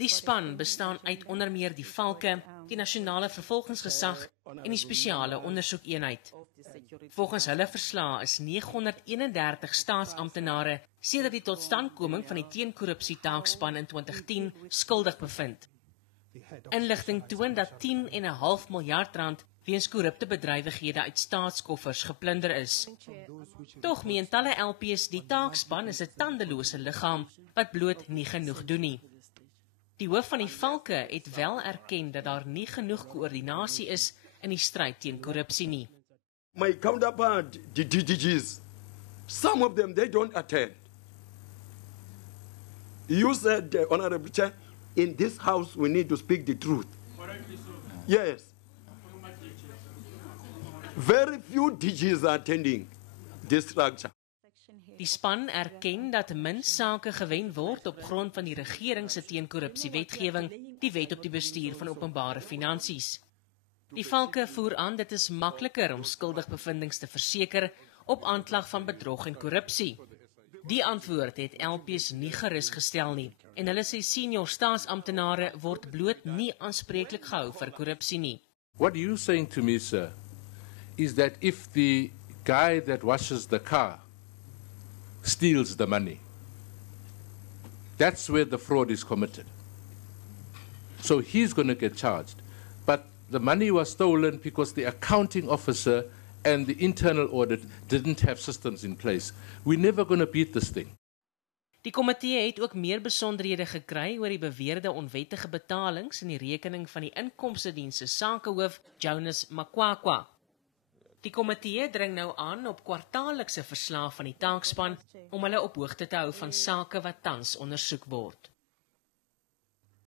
Die span bestaan uit onder meer die Valke, die Nasionale Vervolgingsgesag en die Spesiale Ondersoekeenheid. Volgens hulle verslae is 931 staatsamptenare sedert die totstandkoming van die teenkorrupsie taakspan in 2010 skuldig bevind. Inligting toon dat 10,5 miljard rand weens korrupte bedrywighede uit staatskoffers geplunder is. Tog meen talle LP's die taakspan is 'n tandelose liggaam wat bloot nie genoeg doen nie. Die hoof van die Valke het wel erken dat daar nie genoeg koördinasie is in die stryd teen korrupsie nie. My counterpart, the DDGs, some of them, they don't attend. You said, Honorable Chair, in this house we need to speak the truth. Yes. Very few DGs are attending this structure. Die span erken dat min sake gewen word op grond van die regering se teenkorrupsiewetgewing, die wet op die bestuur van openbare finansies. Die Valke voer aan dit is makliker om skuldigbevindings te verseker op aanklag van bedrog en korrupsie. Die antwoord het LP's nie gerus gestel nie en hulle sê senior staatsamptenare word bloot nie aanspreeklik gehou vir korrupsie nie. What you're saying to me, sir, is that if the guy that washes the car steals the money, that's where the fraud is committed. So he's going to get charged. But the money was stolen because the accounting officer and the internal audit didn't have systems in place. We're never going to beat this thing. Die komitee het ook meer besonderhede gekry oor die beweerde onwettige betalings in die rekening van die Inkomstediens se sakehoof Jonas Makwakwa. Die komitee dring nou aan op kwartaallikse verslae van die taakspan om hulle op hoogte te hou van sake wat tans ondersoek word.